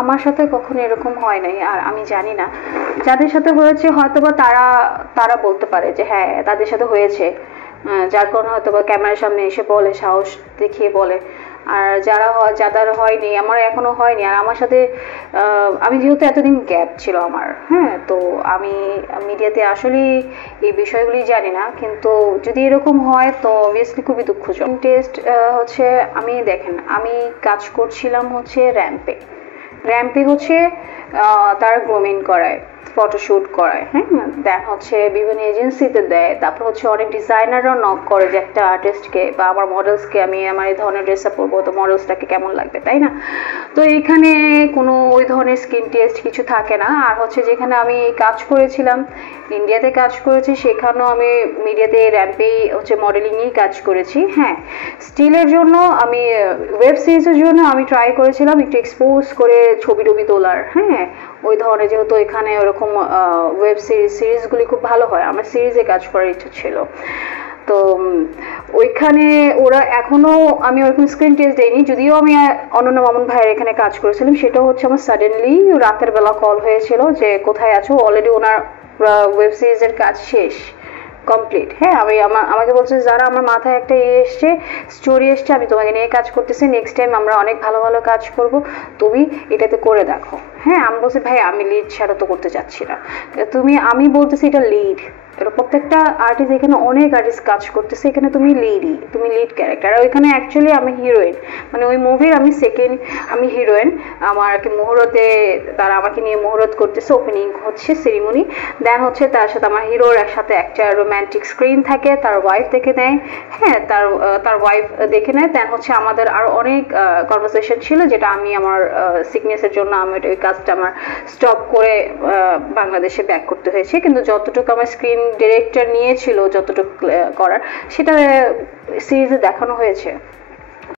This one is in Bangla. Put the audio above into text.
আমার সাথে কখনো এরকম হয় নাই, আর আমি জানি না যাদের সাথে হয়েছে হয়তোবা তারা তারা বলতে পারে যে হ্যাঁ তাদের সাথে হয়েছে, যার কারণে হয়তোবা ক্যামেরার সামনে এসে বলে, সাহস দেখিয়ে বলে। আর যারা যাদের হয়নি, আমার এখনো হয়নি। আর আমার সাথে আমি যেহেতু এতদিন গ্যাপ ছিল আমার, হ্যাঁ, তো আমি মিডিয়াতে আসলে এই বিষয়গুলি জানি না, কিন্তু যদি এরকম হয় তো অবভিয়াসলি খুবই দুঃখজনক। টেস্ট হচ্ছে, আমি দেখেন আমি কাজ করছিলাম হচ্ছে র্যাম্পে। র্যাম্পে হচ্ছে তারা গ্রুমিং করায়, ফটোশুট করায়, হ্যাঁ, দেন হচ্ছে বিভিন্ন এজেন্সিতে দেয়, তারপর হচ্ছে অনেক ডিজাইনাররাও নক করে যে একটা আর্টিস্টকে বা আমার মডেলসকে আমি আমার এই ধরনের ড্রেস আপ করবো, তো মডেলসটাকে কেমন লাগবে, তাই না? তো এইখানে কোনো ওই ধরনের স্কিন টেস্ট কিছু থাকে না। আর হচ্ছে যেখানে আমি কাজ করেছিলাম, ইন্ডিয়াতে কাজ করেছি, সেখানেও আমি মিডিয়াতে র্যাম্পেই হচ্ছে মডেলিংয়েই কাজ করেছি। হ্যাঁ, স্টিলের জন্য আমি ওয়েব সিরিজের জন্য আমি ট্রাই করেছিলাম একটু এক্সপোজ করে ছবি টবি তোলার, হ্যাঁ, ওই ধরনের, যেহেতু এখানে ওরকম ওয়েব সিরিজগুলি খুব ভালো হয়, আমার সিরিজে কাজ করার ইচ্ছা ছিল। তো ওইখানে ওরা এখনো, আমি ওরকম স্ক্রিন টেস্ট দেইনি, যদিও আমি অনন্য মামুন ভাইয়ের এখানে কাজ করেছিলাম। সেটা হচ্ছে আমার সাডেনলি রাতের বেলা কল হয়েছিল যে কোথায় আছো, অলরেডি ওনার ওয়েব সিরিজের কাজ শেষ, কমপ্লিট। হ্যাঁ, আমাকে বলছে যারা আমার মাথায় একটা এসছে, স্টোরি এসছে, আমি তোমাকে নিয়ে কাজ করতেছি, নেক্সট টাইম আমরা অনেক ভালো ভালো কাজ করব, তুমি এটাতে করে দেখো। হ্যাঁ, আমি বলছি ভাই আমি লিড ছাড়া তো করতে চাচ্ছি না, আমি বলতেছি এটা লিড, এটা প্রত্যেকটা আর্টিস্ট, এখানে অনেক আর্টিস্ট কাজ করতেছে, এখানে তুমি লিড ক্যারেক্টার। আর ওইখানে অ্যাকচুয়ালি আমি হিরোইন, মানে ওই মুভির আমি হিরোইন। আমার মুহূর্তে তারা আমাকে নিয়ে মুহূর্ত করতেছে, ওপেনিং হচ্ছে সেরিমনি, দেন হচ্ছে তার সাথে আমার হিরোর একসাথে একটা রোম্যান্টিক স্ক্রিন থাকে, তার ওয়াইফ দেখে নেয়, হ্যাঁ, তার ওয়াইফ দেখে নেয়, দেন হচ্ছে আমাদের আরো অনেক কনভারসেশন ছিল, যেটা আমি আমার সিকনেসের জন্য আমি ওই কাজটা আমার স্টপ করে বাংলাদেশে ব্যাক করতে হয়েছে। কিন্তু যতটুকু আমার স্ক্রিন ডিরেক্টর নিয়েছিল যতটুকু করার, সেটা সিরিজে দেখানো হয়েছে।